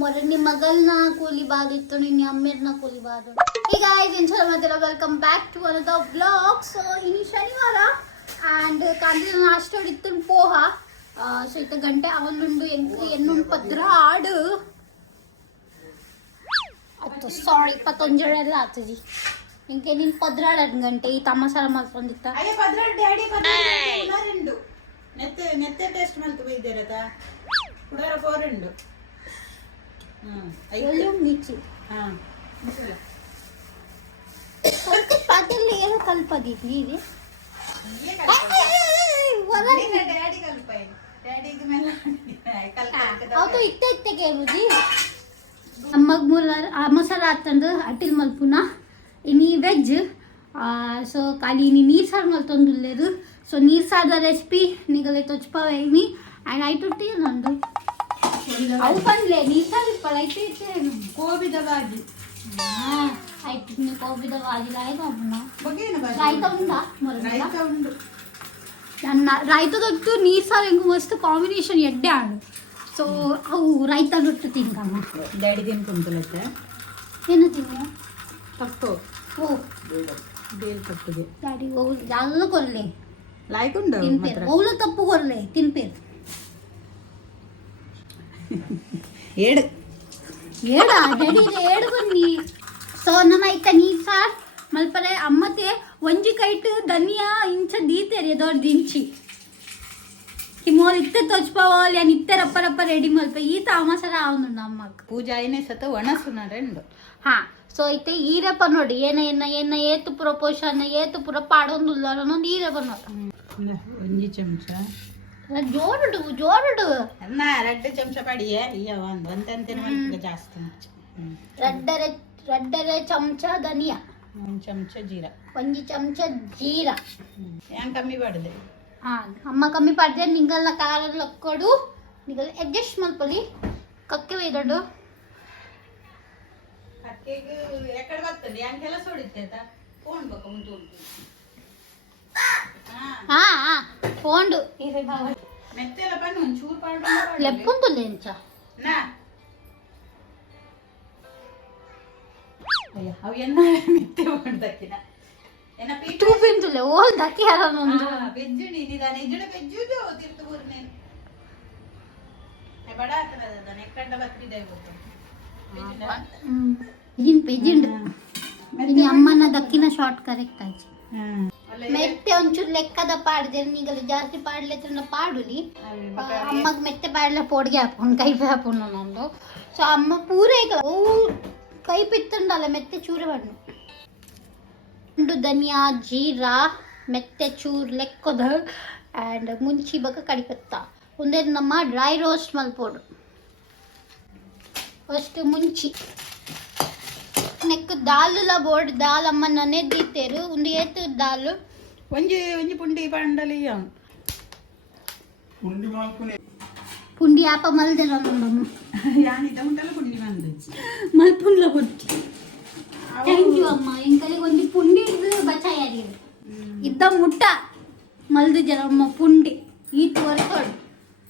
ಮೊರೆ ನಿಮ್ಮ ಮಗಳನ್ನ ಕೂಲಿ ಬಾದಿತ್ತು ನಿನ್ನ ಅಮ್ಮೇರ್ನ ಕೂಲಿ ಬಾದು. ಈಗ ಇನ್ಶಾಲ್ಲ welcome back to another blog. So ಇನ್ನು ಶನಿವಾರ ಆ್ಯಂಡ್ ಕಾಂತಿನ ನಾಷ್ಟ ಇತ್ತು ಪೋಹ. ಸೊ ಇತ್ತ ಗಂಟೆ ಅವನುಂಡು ಎನ್ನುಂಡು ಪದ್ರ ಆಡು ಅತ್ತು ಸಾರಿ ಪತ್ತೊಂಜಳೆಲ್ಲ ಆತಜಿ ಇಂಕೆ ನೀನು ಪದ್ರಾಡ 2 ಗಂಟೆ ಈ ತಮ್ಮಸಾರ ಮಲ್ಕೊಂಡಿತ್ತ ನೆತ್ತೆ ಟೇಸ್ಟ್ ಮಲ್ತು ಬೈದಿರದ ಕುಡರ ಕೋರೆಂಡು ಮಿಚ್ಚಿ ಅದೆಲ್ಲ ಏನೋ ಕಲ್ಪದಿತ್ತು ನೀರಿ ಅವತ್ತು ಇತ್ತೆ ಕೇಳುದಿ ಅಮ್ಮಗ್ ಮಸಾಲ ಹಾಕ್ತಂದು ಅಟ್ಟಿಲ್ ಮಲ್ಪುನ ಇನಿ ವೆಜ್. ಸೊ ಖಾಲಿ ಇನಿ ನೀರು ಸಾರು ಮಲ್ತೊಂದುಲ್ಲೇರು. ಸೊ ನೀರು ಸಾರದ ರೆಸಿಪಿ ನಿಗಲೆ ತೊಚ್ಪವೇನಿ ಆ್ಯಂಡ್ ಐಟು ಟೀ ನಂದು ಅವು ಬಂದ್ಲೆ ನೀರು ಸಾರು ಇಪ್ಪಲ್ಲ ಐತೆ ಕೋಬಿದ ಬಾಜಿ ಆಯ್ತು ನೀವು ಕೋಬಿದ ಬಾಜಿಲ್ಲ ಆಯ್ತು ರಾಯ್ತ ಉಂಟಾ ಉಂಡು ನನ್ನ ರಾಯ್ತದೊತ್ತು ನೀರು ಸಾರು ಹೆಂಗು ಮಸ್ತ್ ಕಾಂಬಿನೇಷನ್ ಎಡ್ಡೆ ಆಡು. ಸೊ ಅವು ರಾಯ್ತದೊಟ್ಟು ತಿನ್ಕಮ್ಮ ಡ್ಯಾಡಿ ತಿನ್ಕೊಂತಲತ್ತೆ ಏನು ತಿನ್ನು ತಪ್ಪು ಓ ಬೇಲ್ ತಪ್ಪುಗೆ ಡ್ಯಾಡಿ ಓಲ್ ಎಲ್ಲ ಕೊರಲೆ ಲಾಯ್ಕೊಂಡು ತಿನ್ಪೇರು ಓಲು ತಪ್ಪು ಕೊರಲೆ ತಿನ್ಪೇರು ಏಡು ಏಡ ಡ್ಯಾಡಿ ಏಡು ಬನ್ನಿ. ಸೊ ನಮ್ಮ ಐತ ನೀರು ಸಾರು ಮಲ್ಪರೆ ಅಮ್ಮತೆ ಒಂಜಿ ಕೈಟ್ ಧನಿಯಾ ಇಂಚ ದೀತೆರಿ ದೊಡ್ಡ ದಿಂಚಿ ಹಿಮೋಲ್ ಇತ್ತೆ ತೊಚ್ಪವಲ್ ಯಾನ್ ಇತ್ತೆ ರಪ್ಪ ರಪ್ಪ ರೆಡಿ ಮಲ್ಪ ಈ ತಾಮಸರ ಅವನು ನಮ್ಮಗ್ ಪೂಜಾ ಐನೇ ಸತ ಒಣಸುನ ರೆಂಡು ಹಾ. ಸೊ ಐತೆ ಈರಪ್ಪ ನೋಡಿ ಏನ ಏತು ಪುರ ಪೋಷಣ ಏತು ಪುರ ಪಾಡೊಂದುಲ್ಲ ಅನ್ನೊಂದು ಈರಪ್ಪ ನೋಡಿ ಒಂಜಿ ಚಮಚ ಜೋರುಡು ಅನ್ನ 2 ಚಮಚ ಪಡಿಯೇ ಅಯ್ಯ ಒಂದಂತೆ ಜಾಸ್ತಿ ರಡ್ಡರೆ ಚಮಚ ಧನಿಯಾ 1 ಚಮಚ ಜೀರಾ 1 ಚಮಚ ಜೀರಾ ಯಾನ್ ಕಮ್ಮಿ ಪಡ್ದೆ ಅಮ್ಮ ಕಮ್ಮಿ ಪಡ್ದೆ ನಿಂಗಲ್ಲ ಕಾರಲ್ಲಿ ಕೊಡು ನಿಗಲ್ಲ ಅಡ್ಜಸ್ಟ್ ಮಲ್ಪಲಿ ಕಕ್ಕೆ ಒಯ್ದೊಡ್ಡು ಕಕ್ಕೆಗೆ ಎಕಡೆ ಬರ್ತದೆ ಯಾನ್ ಕೆಲಸ ಹೊಡಿತೈತ ಫೋನ್ ಬೇಕು ಮುಂದೆ ಹಾ ಫೋಂಡು ಮೆತ್ತೆಲ್ಲ ಬನ್ನು ಒಂಚೂರು ಪಾಡು ಲೆಪ್ಪುಂದುಲ್ಲೆ ಇಂಚ ನಾ ಅಯ್ಯ ಅವು ಎನ್ನ ಮೆತ್ತೆ ಮಾಡ್ದಕ್ಕಿನ ಎನ್ನ ಪೀಠ ತೂಪಿಂದುಲ್ಲೆ ಓಲ್ ದಕ್ಕಿ ಯಾರನ್ನೊಂದು ಬೆಜ್ಜು ನೀನಿದಾನೆ ಇಜ್ಜುಡ ಬೆಜ್ಜುದು ತಿರ್ತು ಬೂರ್ನೇನು ಬಡ ಹಾಕದ ನೆಕ್ಕಂಡ ಬತ್ತಿದೆ ಗೊತ್ತು ಪೆಜಿಂಡು ಇನಿ ಅಮ್ಮನ ದಕ್ಕಿನ ಶಾರ್ಟ್ ಕರೆಕ್ಟ್ ಆಯ್ತು. ಮೆತ್ತೆ ಒಂಚೂರು ಲೆಕ್ಕದ ಪಾಡ್ದೆ ನೀಗಲ್ಲ ಜಾಸ್ತಿ ಪಾಡ್ಲೆತ್ರ ಪಾಡುಲಿ ಅಮ್ಮಗ್ ಮೆತ್ತೆ ಪಾಡ್ಲ ಪೋಡ್ಗೆ ಹಾಕೊಂಡು ಕೈ ಹಾಕೊಂಡು ನಂದು. ಸೊ ಅಮ್ಮ ಪೂರೇ ಓ ಕೈ ಪಿತ್ತಂಡಲ್ಲ ಮೆತ್ತೆ ಚೂರೆ ಬಣ್ಣು ಉಂಡು ಧನಿಯಾ ಜೀರಾ ಮೆತ್ತೆ ಚೂರು ಲೆಕ್ಕದ ಆ್ಯಂಡ್ ಮುಂಚಿ ಬಗ ಕಡಿಪತ್ತ ಒಂದೇ ನಮ್ಮ ಡ್ರೈ ರೋಸ್ಟ್ ಮಲ್ಪೋಡು ಫಸ್ಟ್ ಮುಂಚಿ ನೆಕ್ ದಾಲ್ ಬೋರ್ಡ್ ದಾಲ್ ಅಮ್ಮ ನನೆದ್ದೀತೇರು ಒಂದು ಏತು ದಾಲ್ ಒಂಜಿ ಪುಂಡಿ ಪಂಡಲಿ ಪುಂಡಿ ಆಪ ಮಲ್ದೆ ನಮ್ಮಮ್ಮ ಯಾನಿದ ಉಂಟಲ್ಲ ಪುಂಡಿ ಮಂದಿ ಮಲ್ಪುಂಡ್ಲ ಕೊಟ್ಟು ಥ್ಯಾಂಕ್ ಯು ಅಮ್ಮ ಎಂಕಲಿಗೆ ಒಂದು ಪುಂಡಿ ಬಚಾಯಾರಿ ಇದ್ದ ಮುಟ್ಟ ಮಲ್ದು ಜರಮ್ಮ ಪುಂಡಿ ಈತು ವರ್ಷೋಡು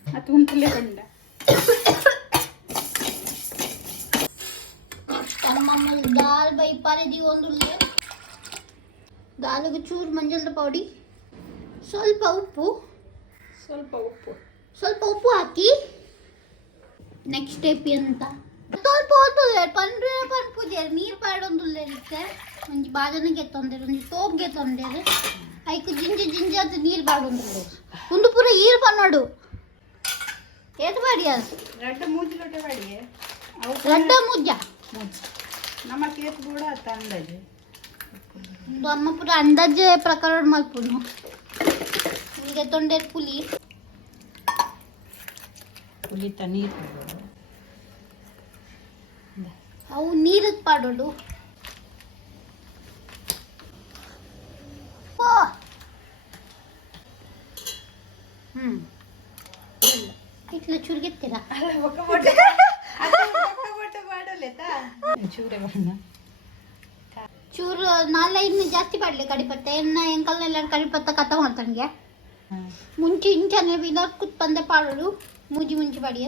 ಅದು ಉಂಟಲ್ಲೇ ಬಂಡ ಅಮ್ಮಮ್ಮ ದಾಲ್ ಬೈ ಪಾರೆದಿ ಒಂದು ದಾಲಿಗೆ ಚೂರು ಮಂಜಳದ ಪೌಡಿ ಸ್ವಲ್ಪ ಉಪ್ಪು ಹಾಕಿ ನೆಕ್ಸ್ಟ್ ಸ್ಟೆಪ್ ಎಂತ ಸ್ವಲ್ಪ ಪಂಡ್ರೆ ಪೂಜೆ ನೀರು ಪಾಡೊಂದುಲ್ಲೆ ಇರುತ್ತೆ ಒಂಜಿ ಬಾಜನಿಗೆ ತೊಂದರೆ ಒಂಜಿ ಸೋಪ್ಗೆ ತೊಂದರೆ ಐಕು ಜಿಂಜ ಅದು ನೀರು ಪಾಡೊಂದುಲ್ಲೆ ಒಂದು ಪೂರ ಈರು ಪನ್ನೋಡು ಏತು ಪಾಡಿ ಅದು ರಡ್ಡ ಮೂಜಿ ಲೊಟ್ಟೆ ಬಾಡಿ ರಡ್ಡ ಮುಜ್ಜ ನಮ್ಮ ಕೇಸ್ ಕೂಡ ಅಂದಾಜು ಒಂದು ಅಮ್ಮ ಪೂರ ಅಂದಾಜೆ ಪ್ರಕಾರ ಮಲ್ಪುನು ನಿಮಗೆ ತೊಂಡೆ ಪುಲಿ ನೀರು ಅವು ನೀರದ್ ಪಾಡೋಡು ಇಟ್ಲ ಚುರ್ಗೆತ್ತೀರಾ ಚೂರು 4-5 ಜಾಸ್ತಿ ಪಾಡ್ಲೆ ಕಡಿಪತ್ತ ಎನ್ನ ಎಂಕಲ್ನೆಲ್ಲ ಕಡಿಪತ್ತ ಕಥ ಮಾಡ್ತಂಗೆ ಮುಂಚೆ ಇಂಚನೆ ವಿನ ಕುತ್ಪಂದೆ ಪಾಡೋಡು ಮುಂಚಿ ಪಾಡಿಯ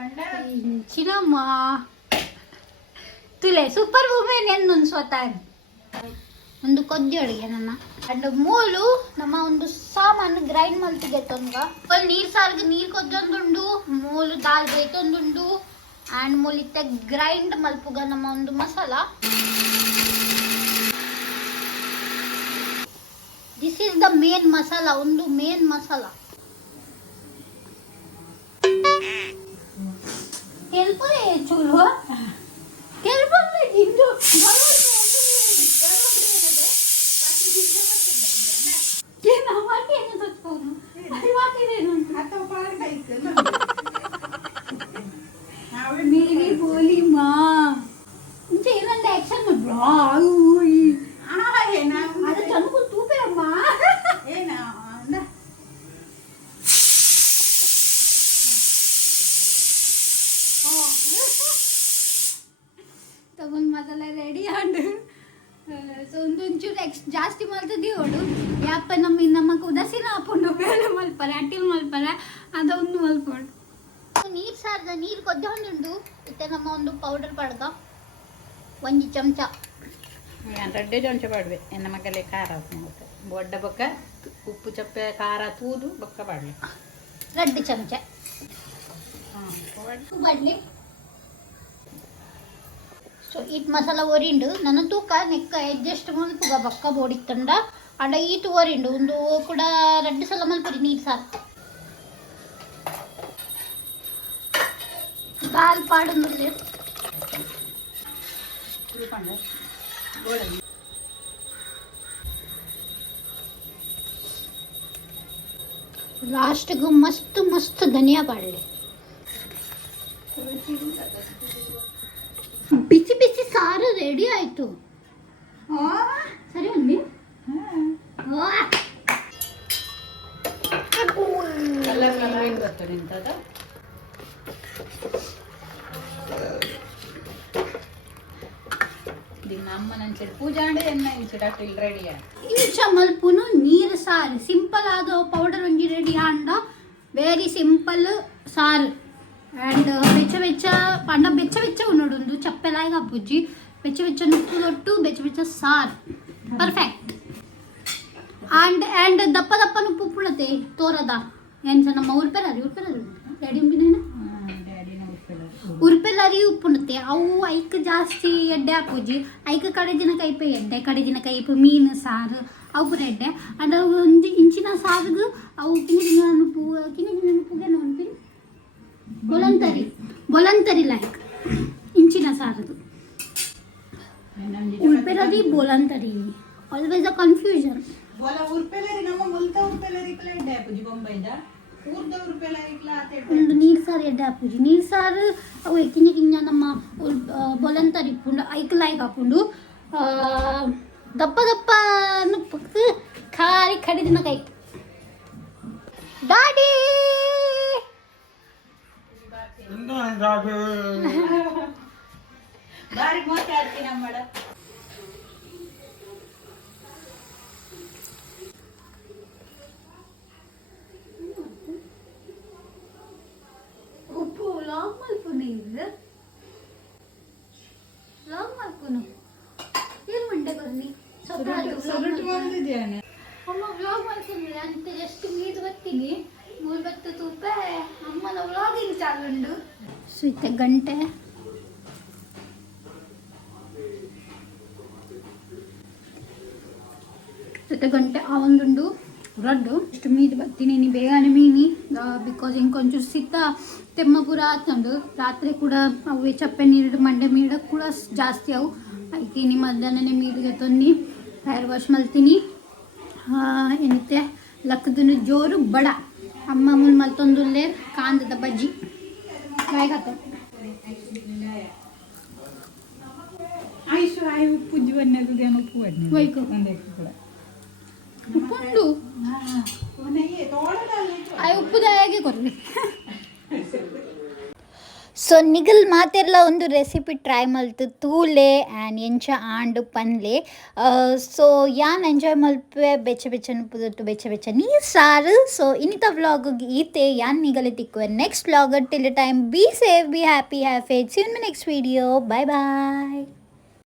ಇಂಚಿನಮ್ಮ ತುಲೆ ಸೂಪರ್ ವುಮೆನ್ ಎನ್ನೊಂದು ಸ್ವತಃ ಒಂದು ಕೊದ್ದಿಯೊಳಗೆ ನನ್ನ ಅಂಡ್ ಮೂಲು ನಮ್ಮ ಒಂದು ಸಾಮಾನು ಗ್ರೈಂಡ್ ಮಲ್ತಿಗೆ ತೊಂಗ ಒಂದು ನೀರು ಸಾರಿಗೆ ನೀರು ಕೊದ್ದೊಂದುಂಡು ಮೂಲು ದಾಲ್ ಬೇಯ್ತೊಂದುಂಡು ಆ್ಯಂಡ್ ಮೂಲಿತ್ತೆ ಗ್ರೈಂಡ್ ಮಲ್ಪುಗ ನಮ್ಮ ಒಂದು masala. This is the main masala, ಒಂದು ಮೇನ್ ಮಸಾಲ. ಕೆಲ್ಪದೆ ಚೂರು ಕೆಲ್ಪದೆ ಜಿಂದು मेरी बोली माँ मुझे ಏನಂತ ಆಕ್ಷನ್ ಮಾಡ್ಬ್ರಾ ಅದು ಚಂಪು ತೂಪೆ ಅಮ್ಮ ಏನ ತಗೊಂಡು ಮಸಾಲ ರೆಡಿ ಆಂಡು ಸೊ ಒಂದೊಂಚೂರು ಜಾಸ್ತಿ ಮಾಡ್ತಿದ್ದೀವಿ ಅವಳು ಯಾಪ ನಮಗೆ ಉದಾಸೀನ ಹಾಕೊಂಡು ಬೇಳೆ ಮಲ್ಪರೆ ಅಟ್ಟಿಲ್ ಮಲ್ಪರೆ ಅದೊಂದು ಮಲ್ಪಡು ನೀರು ಸಾರ್ದ ನೀರು ಕೊದ್ದೊಂದುಂಡು ಮತ್ತೆ ನಮ್ಮ ಒಂದು ಪೌಡರ್ ಪಡ್ದ ಒಂದು ಚಮಚ ರೆಡ್ಡೆ ಚಮಚ ಪಾಡ್ವೆ ಎನ್ನ ಮಗಲೇ ಖಾರ ಮತ್ತೆ ಬೊಡ್ಡ ಬೊಕ್ಕ ಉಪ್ಪು ಚಪ್ಪೆ ಖಾರ ತೂದು ಬೊಕ್ಕ ಪಾಡ್ಲಿ 2 ಚಮಚ ಬಡ್ಲಿ. ಸೊ ಇಟ್ ಮಸಾಲ ಒರಿಂಡು ನನ್ನ ತೂಕ ನೆಕ್ಕ ಅಡ್ಜಸ್ಟ್ ಮಲ್ಪುಗ ಬೊಕ್ಕ ಬೋಡಿತ್ತಂಡ ಅಂಡ ಈತು ಒರಿಂಡು ಒಂದು ಕೂಡ 2 ಸಲ ಮಲ್ಪುರಿ ನೀರು ಸಾರು ದಾಲ್ ಪಾಡುಂದ್ರೆ ಲಾಸ್ಟ್ಗೂ ಮಸ್ತ್ ಮಸ್ತ್ ಧನಿಯಾ ಪಾಡಲಿ. ಬಿಸಿ ಬಿಸಿ ಸಾರು ರೆಡಿ ಆಯ್ತು. ಸರಿ ಅಮ್ಮಿ ಇಂಚ ಮಲ್ಪುನು ನೀರು ಸಾರು ಸಿಂಪಲ್ ಆದ ಪೌಡರ್ ಒಂಜಿ ರೆಡಿ ಆಂಡ ವೆರಿ ಸಿಂಪಲ್ ಸಾರು ಆ್ಯಂಡ್ ಬೆಚ್ಚ ಬೆಚ್ಚ ಪಂಡ ಬೆಚ್ಚ ಬೆಚ್ಚ ಉನ್ನೋಡು ಚಪ್ಪೆಲಾಗ ಹಬ್ಬುಜ್ಜಿ ಬೆಚ್ಚ ಬೆಚ್ಚ ನುಪ್ಪು ತೊಟ್ಟು ಬೆಚ್ಚ ಬೆಚ್ಚ ಸಾರು ಪರ್ಫೆಕ್ಟ್ ಆ್ಯಂಡ್ ದಪ್ಪ ದಪ್ಪ ನುಪ್ಪು ಉಪ್ಪುಳತೆ ತೋರದ ಏನು ಸಹ ನಮ್ಮ ಉರ್ಪೆಲಾರಿ ಡ್ಯಾಡಿ ಉಂಪಿನೇನ ಉರ್ಪೆಲಾರಿ ಉಪ್ಪುಣತೆ ಅವು ಐಕ್ ಜಾಸ್ತಿ ಎಡ್ಡೆ ಹಾಕುಜಿ ಐಕ್ ಕಡೆ ದಿನ ಕೈಪೆ ಎಡ್ಡೆ ಕಡೆ ದಿನ ಕೈಪು ಮೀನು ಸಾರು ಅವು ಪೂರ ಎಡ್ಡೆ ಅಂಡ್ ಅವು ಒಂದು ಇಂಚಿನ ಸಾರಿಗೆ ಅವು ಕಿನ್ನ ನುಪ್ಪುಗೆ ನೋಡ್ತೀನಿ ಬೊಲಂತರಿ ಲೈಕ್ ಇಂಚಿನ ಸಾರದು ಉರ್ಪೆಲಾರಿ ಬೊಲಂತರಿ ಆಲ್ವೇಸ್ ಅ ಕನ್ಫ್ಯೂಷನ್ ಒಂದು ನೀರು ಸಾರು ಎಡ್ಡೆ ಹಾಪುಜಿ ನೀರು ಸಾರು ಅವು ಕಿಂಜ ನಮ್ಮ ಬೊಲಂತರಿ ಇಪ್ಪುಂಡು ಐಕ್ಲಾಯ್ಗೆ ಹಾಕೊಂಡು ದಪ್ಪ ದಪ್ಪ ನುಪ್ಪು ಖಾರಿ ಕಡಿದಿನ ಕೈ ದಾಡಿ ಬಾರಿ ಮಾತಾಡ್ತೀನಿ ನಮ್ಮಡ ಉಪ್ಪು ಲಾಂಗ್ ಮಲ್ಪುನು ಏನು ಮಂಡೆ ಬರ್ನಿ ಅಮ್ಮ ವ್ಲಾಗ್ ಮಾಡ್ತೀನಿ ಅಂತ ಎಷ್ಟು ಮೀದು ಬರ್ತೀನಿ 3 ತೂಪ ಅಮ್ಮನ ವ್ಲಾಗಿಂಗ್ ಚಾಲುಂಡು ಸುತ್ತ ಗಂಟೆ ಆ ಒಂದುಂಡು ರಡ್ಡು ಇಷ್ಟು ಮೀದು ಬರ್ತೀನಿ ನೀ ಬೇಗನೆ ಮೀನಿ ಬಿಕಾಸ್ ಇಂಕೊಂಚೂರು ಸಿತ್ತ ತೆಮ್ಮ ಪೂರ ಆತಂಡು ರಾತ್ರಿ ಕೂಡ ಅವು ಚಪ್ಪೆ ನೀರು ಮಂಡೆ ಮೀಡ ಕೂಡ ಜಾಸ್ತಿ ಅವು ಅದಕ್ಕೆ ನಿಮ್ಮ ಮಧ್ಯಾಹ್ನನೇ ಮೀದಿಗೆ ತಂದು ಹೇರ್ ವಾಶ್ ಮಲ್ತೀನಿ ಏನೈತೆ ಲಕ್ಕದನ್ನು ಜೋರು ಬಡ ಅಮ್ಮ ಮುಲ್ ಮಲ್ತೊಂದುಲ್ಲೇ ಕಾಂದದ ಬಜ್ಜಿ ಬಾಯ್ಗಾತ ಉಪ್ಪುಂಡು ಉಪ್ಪು ದಯಾಗೆ ಕೊರಲಿ. ಸೊ ನಿಗಲ್ ಮಾತೆರ್ಲ ಒಂದು ರೆಸಿಪಿ ಟ್ರೈ ಮಲ್ತು ತೂಲೆ ಆ್ಯಂಡ್ ಎಂಚ ಆಂಡ್ ಪನ್ಲೆ ಸೊ ಯಾನ್ ಎಂಜಾಯ್ ಮಲ್ಪೆ ಬೆಚ್ಚ ಬೆಚ್ಚನ ಪುದಟ್ಟು ಬೆಚ್ಚ ಬೆಚ್ಚ ನೀರು ಸಾರು ಸೊ ಇನ್ನಿತ ವ್ಲಾಗ್ ಈತೆ ಯಾನ್ ನಿಗಲೆ ತಿಕ್ಕುವೆ next vlog till time be safe be happy have faith see in my next video bye bye